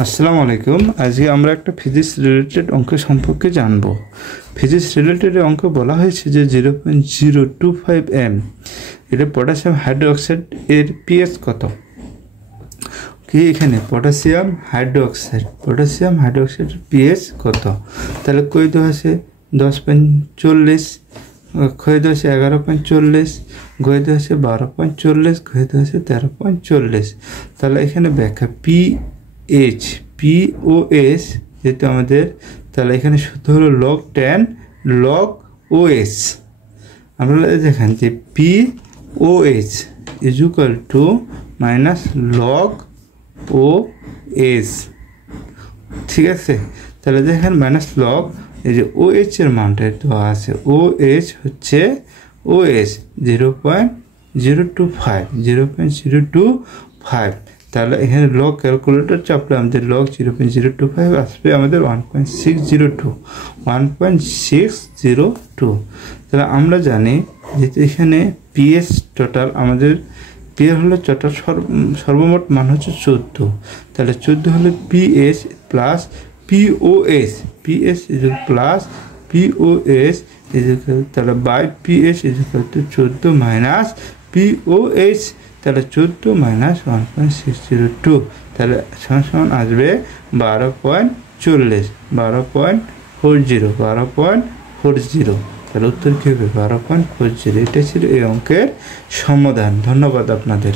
আসসালামু আলাইকুম। আজকে আমরা একটা ফিজিক্স রিলেটেড অঙ্ক সম্পর্কে জানব। ফিজিক্স রিলেটেড অঙ্ক বলা হয়েছে যে 0.025 m এটা পটাশিয়াম হাইড্রোক্সাইড এর পিএইচ কত। কি এখানে পটাশিয়াম হাইড্রোক্সাইডের পিএইচ কত, তাহলে কই দেওয়া আছে 10.40, ক্ষয় দেওয়া আছে 11.40, গয়ে দেওয়া আছে 12.40, ঘয়ে দেওয়া আছে 13.40। তাহলে এখানে ব্যাখ্যা পিওএস যেহেতু আমাদের, তাহলে এখানে সূত্র হলো log 10 log OS। আমরা দেখেন যে POS is equal two minus log OS, ঠিক আছে। তাহলে দেখেন মাইনাস লগ এই যে OH এর মানটা দেওয়া আছে, OH হচ্ছে OS 0.025। তাহলে এখানে লগ ক্যালকুলেটর চাপলে আমাদের লগ 0.025 আসবে আমাদের 1.602। তাহলে আমরা জানি যে এখানে পিএস টোটাল আমাদের পিএস হলো টোটাল সর্বমোট মান হচ্ছে 14। তাহলে 14 হলো PS plus POS, PS plus POS তাহলে by PS is equal to 14 minus POS, তাহলে 14 মাইনাস 1.602, তাহলে সমান আসবে 12.40। তাহলে উত্তর কী হবে 12.40। এটা ছিল এই অঙ্কের সমাধান। ধন্যবাদ আপনাদের।